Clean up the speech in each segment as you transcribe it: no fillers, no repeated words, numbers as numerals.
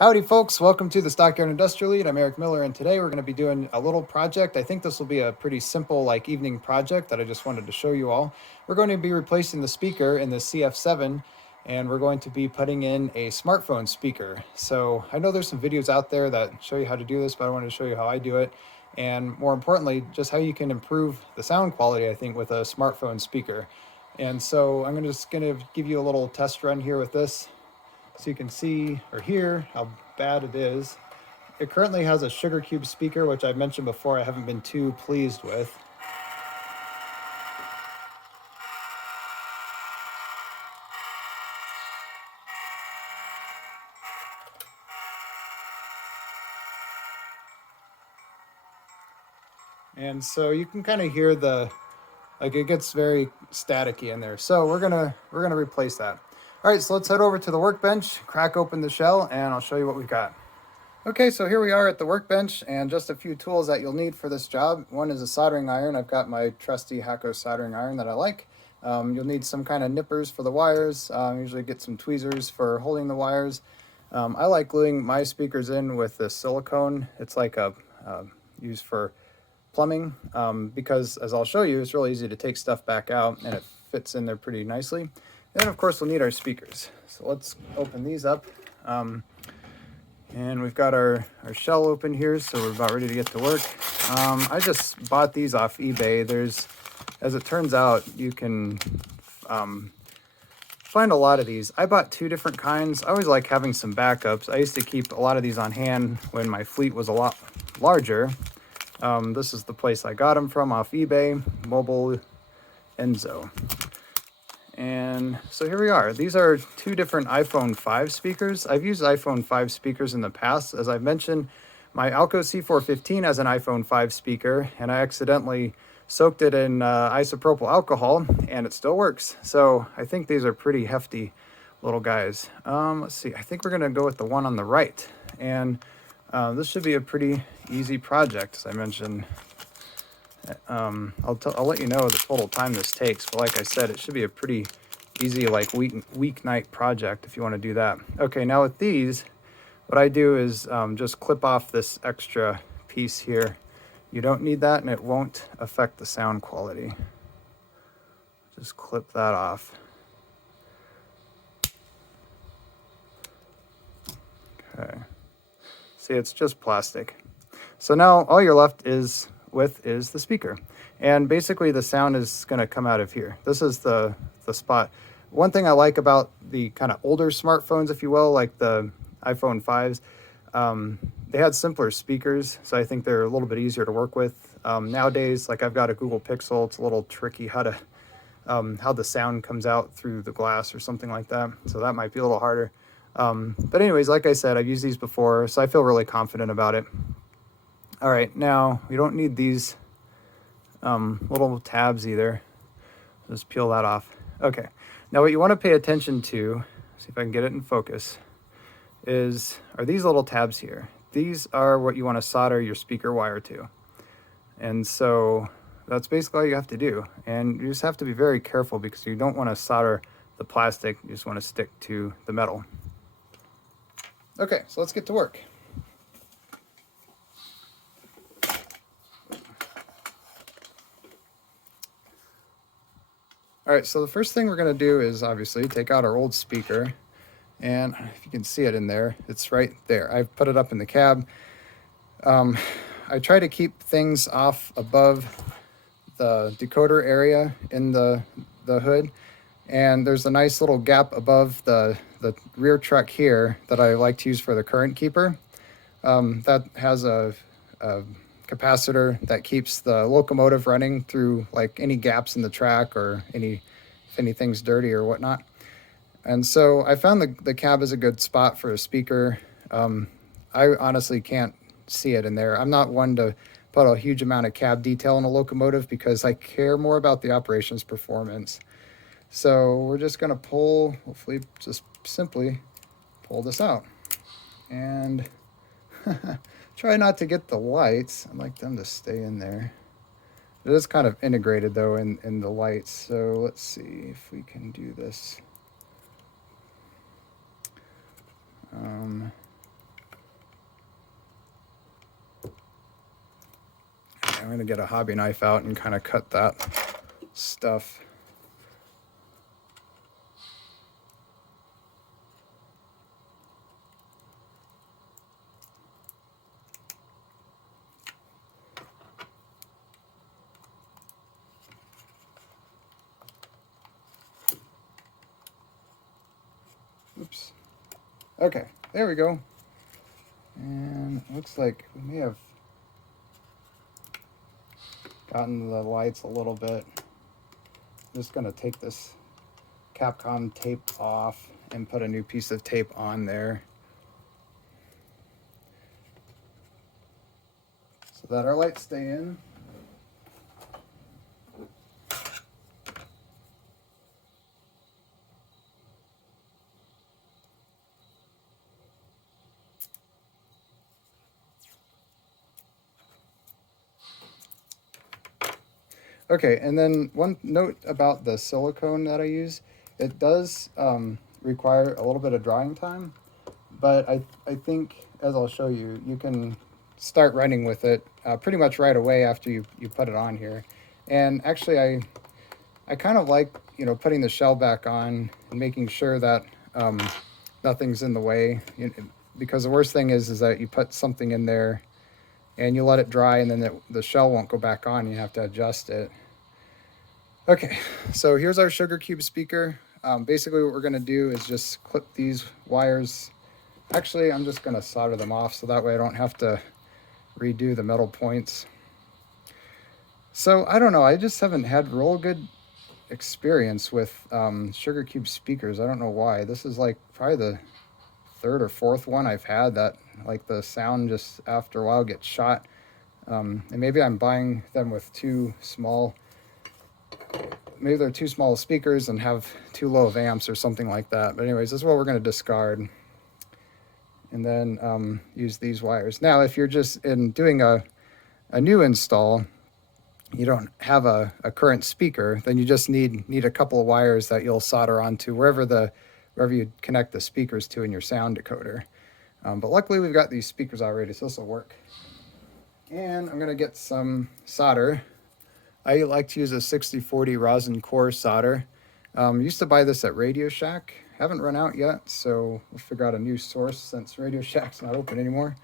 Howdy folks, welcome to the Stockyard Industrial Lead. I'm Eric Miller, and today we're going to be doing a little project. I think this will be a pretty simple evening project that I just wanted to show you all. We're going to be replacing the speaker in the CF7, and we're going to be putting in a smartphone speaker. So I know there's some videos out there that show you how to do this, but I wanted to show you how I do it, and more importantly, just how you can improve the sound quality, I think, with a smartphone speaker. And so I'm just going to give you a little test run here with this, so you can see or hear how bad it is. It currently has a sugar cube speaker, which I've mentioned before I haven't been too pleased with. And so you can kind of hear it gets very staticky in there. So we're gonna replace that. All right, so let's head over to the workbench, crack open the shell, and I'll show you what we've got. Okay, so here we are at the workbench, and just a few tools that you'll need for this job. One is a soldering iron. I've got my trusty Hakko soldering iron that I like. You'll need some kind of nippers for the wires. Usually get some tweezers for holding the wires. I like gluing my speakers in with this silicone. It's like used for plumbing, because as I'll show you, it's really easy to take stuff back out and it fits in there pretty nicely. And of course we'll need our speakers. So let's open these up. And we've got our shell open here, so we're about ready to get to work. I just bought these off eBay. As it turns out, you can find a lot of these. I bought two different kinds. I always like having some backups. I used to keep a lot of these on hand when my fleet was a lot larger. This is the place I got them from, off eBay, Mobile Enzo. And so here we are. These are two different iPhone 5 speakers. I've used iPhone 5 speakers in the past. As I've mentioned, my Alco C415 has an iPhone 5 speaker, and I accidentally soaked it in isopropyl alcohol, and it still works. So I think these are pretty hefty little guys. Let's see. I think we're going to go with the one on the right. And this should be a pretty easy project, as I mentioned. I'll let you know the total time this takes, but like I said, it should be a pretty easy weeknight project if you want to do that. Okay, now with these, what I do is just clip off this extra piece here. You don't need that, and it won't affect the sound quality. Just clip that off. Okay. See, it's just plastic. So now all you're left is the speaker, and basically the sound is going to come out of here. This is the spot. One thing I like about the kind of older smartphones, if you will, like the iPhone 5s, they had simpler speakers, so I think they're a little bit easier to work with. Nowadays, like I've got a Google Pixel, it's a little tricky how the sound comes out through the glass or something like that, so that might be a little harder. But anyways, like I said, I've used these before, so I feel really confident about it. All right, now we don't need these little tabs either. Just peel that off. Okay, now what you want to pay attention to, see if I can get it in focus, are these little tabs here. These are what you want to solder your speaker wire to. And so that's basically all you have to do. And you just have to be very careful because you don't want to solder the plastic, you just want to stick to the metal. Okay, so let's get to work. All right, so the first thing we're going to do is obviously take out our old speaker, and if you can see it in there, it's right there. I've put it up in the cab. I try to keep things off above the decoder area in the hood, and there's a nice little gap above the rear truck here that I like to use for the current keeper. That has a capacitor that keeps the locomotive running through any gaps in the track or if anything's dirty or whatnot. And so I found the cab is a good spot for a speaker. I honestly can't see it in there. I'm not one to put a huge amount of cab detail in a locomotive because I care more about the operations performance. So we're just going to hopefully just simply pull this out. And try not to get the lights. I'd like them to stay in there. It is kind of integrated though in the lights. So let's see if we can do this. I'm gonna get a hobby knife out and kind of cut that stuff. Oops. Okay, there we go. And it looks like we may have gotten the lights a little bit. I'm just gonna take this Capcom tape off and put a new piece of tape on there so that our lights stay in. Okay, and then one note about the silicone that I use, it does require a little bit of drying time, but I think, as I'll show you, you can start running with it pretty much right away after you put it on here. And actually, I kind of like, you know, putting the shell back on and making sure that nothing's in the way, because the worst thing is that you put something in there and you let it dry, and then the shell won't go back on. You have to adjust it. Okay, so here's our sugar cube speaker. Basically what we're going to do is just clip these wires. Actually, I'm just going to solder them off so that way I don't have to redo the metal points. So I don't know, I just haven't had real good experience with sugar cube speakers. I don't know why. This is like probably the third or fourth one I've had that, like, the sound just after a while gets shot. And maybe I'm buying them with too small, maybe they're too small speakers and have too low of amps or something like that. But anyways, this is what we're going to discard. And then use these wires. Now, if you're just doing a new install, you don't have a current speaker, then you just need a couple of wires that you'll solder onto wherever you connect the speakers to in your sound decoder. But luckily we've got these speakers already, so this will work. And I'm going to get some solder. I like to use a 6040 rosin core solder. Used to buy this at Radio Shack. Haven't run out yet, so we'll figure out a new source since Radio Shack's not open anymore.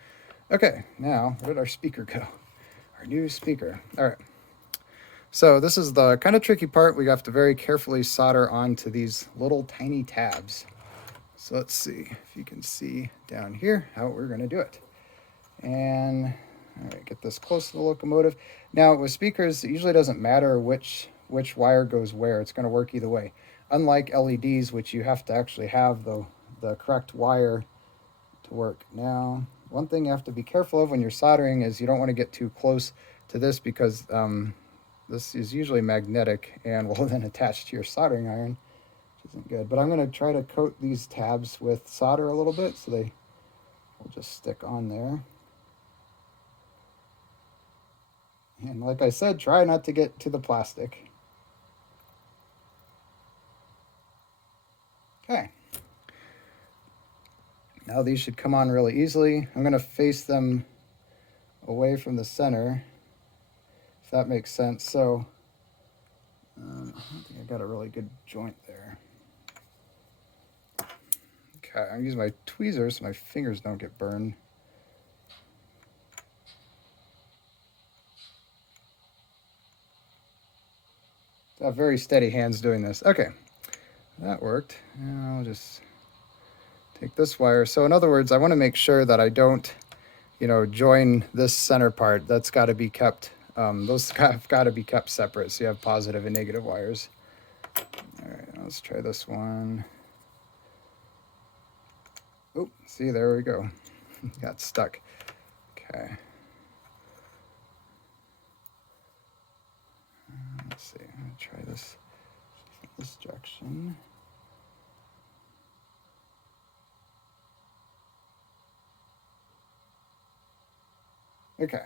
Okay, now where did our speaker go? Our new speaker. All right. So this is the kind of tricky part. We have to very carefully solder onto these little tiny tabs. So let's see if you can see down here how we're going to do it. And all right, get this close to the locomotive. Now with speakers, it usually doesn't matter which wire goes where. It's going to work either way. Unlike LEDs, which you have to actually have the correct wire to work. Now, one thing you have to be careful of when you're soldering is you don't want to get too close to this, because this is usually magnetic and will then attach to your soldering iron, which isn't good. But I'm going to try to coat these tabs with solder a little bit so they will just stick on there. And like I said, try not to get to the plastic. Okay. Now these should come on really easily. I'm going to face them away from the center, if that makes sense. So I don't think I got a really good joint there. Okay, I'm using my tweezers so my fingers don't get burned. I have very steady hands doing this. Okay, that worked. Now I'll just take this wire. So in other words, I want to make sure that I don't, join this center part. That's got to be kept. Those have got to be kept separate, so you have positive and negative wires. All right, let's try this one. Oh, see, there we go. Got stuck. Okay. Let's see, I'm gonna try this direction. Okay.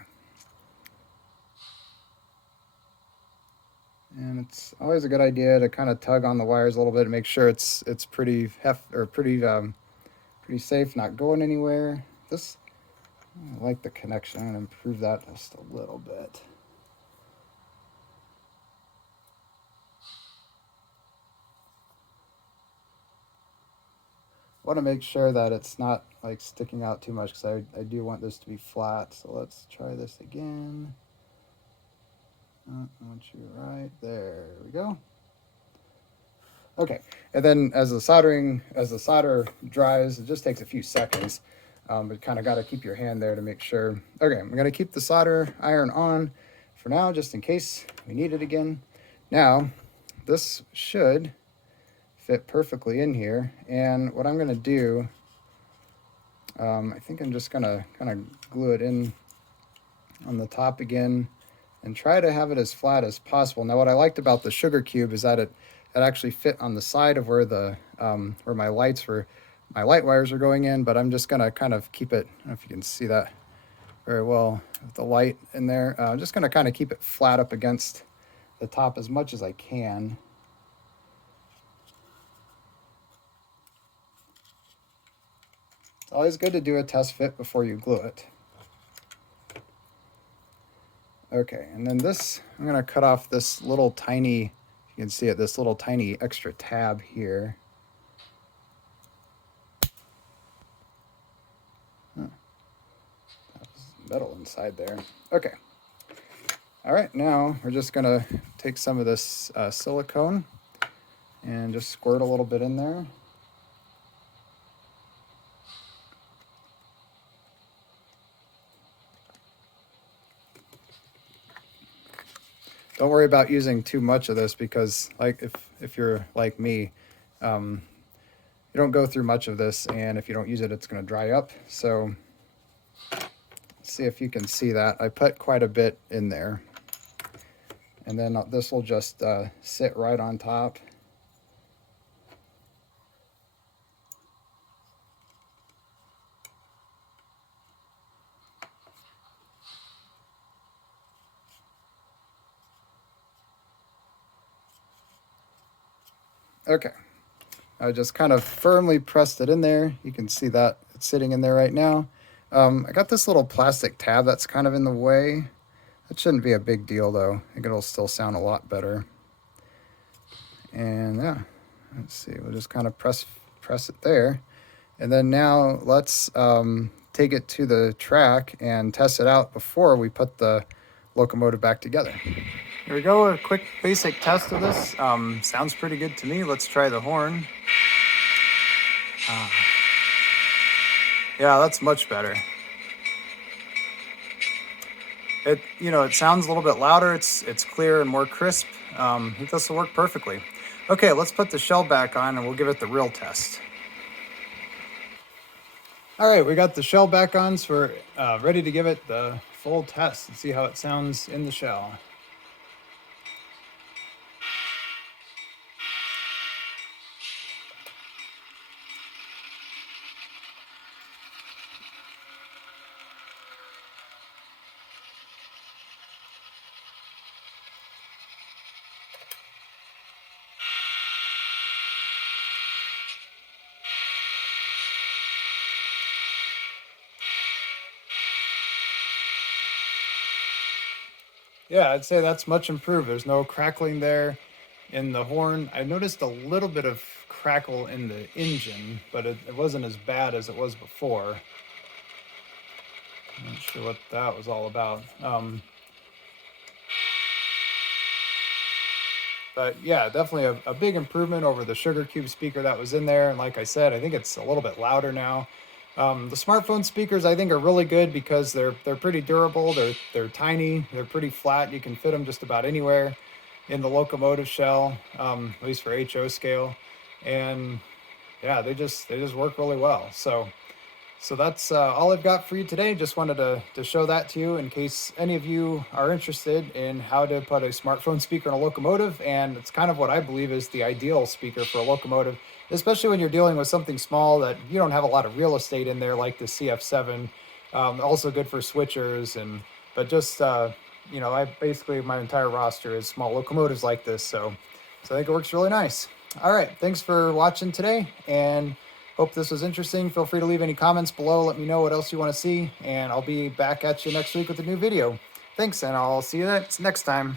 And it's always a good idea to kind of tug on the wires a little bit to make sure it's pretty pretty safe, not going anywhere. I like the connection. I'm gonna improve that just a little bit. want to make sure that it's not like sticking out too much because I do want this to be flat. So let's try this again. I want you right there. We go. Okay, and then as the solder dries, it just takes a few seconds, but kind of got to keep your hand there to make sure. Okay, I'm gonna keep the solder iron on for now, just in case we need it again. Now, this should fit perfectly in here, and what I'm gonna do, I think I'm just gonna kind of glue it in on the top again, and try to have it as flat as possible. Now, what I liked about the sugar cube is that it actually fit on the side of where the where my light wires are going in, but I'm just gonna kind of keep it, I don't know if you can see that very well with the light in there. I'm just gonna kind of keep it flat up against the top as much as I can. It's always good to do a test fit before you glue it. Okay, and then this, I'm gonna cut off this little tiny, you can see it, this little tiny extra tab here. Metal inside there. Okay. All right, now we're just gonna take some of this silicone and just squirt a little bit in there. Don't worry about using too much of this because, like, if you're like me, you don't go through much of this, and if you don't use it, it's going to dry up. So, see if you can see that. I put quite a bit in there, and then this will just sit right on top. Okay, I just kind of firmly pressed it in there. You can see that it's sitting in there right now. I got this little plastic tab that's kind of in the way. That shouldn't be a big deal though. I think it'll still sound a lot better. And yeah, let's see, we'll just kind of press it there. And then now let's take it to the track and test it out before we put the locomotive back together. Here we go, a quick basic test of this. Sounds pretty good to me. Let's try the horn. Yeah, that's much better. It sounds a little bit louder. It's clear and more crisp. I think this will work perfectly. Okay, let's put the shell back on and we'll give it the real test. All right, we got the shell back on, so we're ready to give it the full test and see how it sounds in the shell. Yeah, I'd say that's much improved. There's no crackling there in the horn. I noticed a little bit of crackle in the engine, but it wasn't as bad as it was before. I'm not sure what that was all about. But yeah, definitely a big improvement over the Sugar Cube speaker that was in there. And like I said, I think it's a little bit louder now. The smartphone speakers I think are really good because they're pretty durable. They're tiny. They're pretty flat. You can fit them just about anywhere in the Locomotive shell, at least for HO scale. And yeah, they just work really well. So that's all I've got for you today. Just wanted to show that to you in case any of you are interested in how to put a smartphone speaker in a locomotive. And it's kind of what I believe is the ideal speaker for a locomotive, especially when you're dealing with something small that you don't have a lot of real estate in there, like the CF7. Also good for switchers, but just I basically my entire roster is small locomotives like this. So I think it works really nice. All right, thanks for watching today, and hope this was interesting. Feel free to leave any comments below. Let me know what else you want to see, and I'll be back at you next week with a new video. Thanks, and I'll see you next time.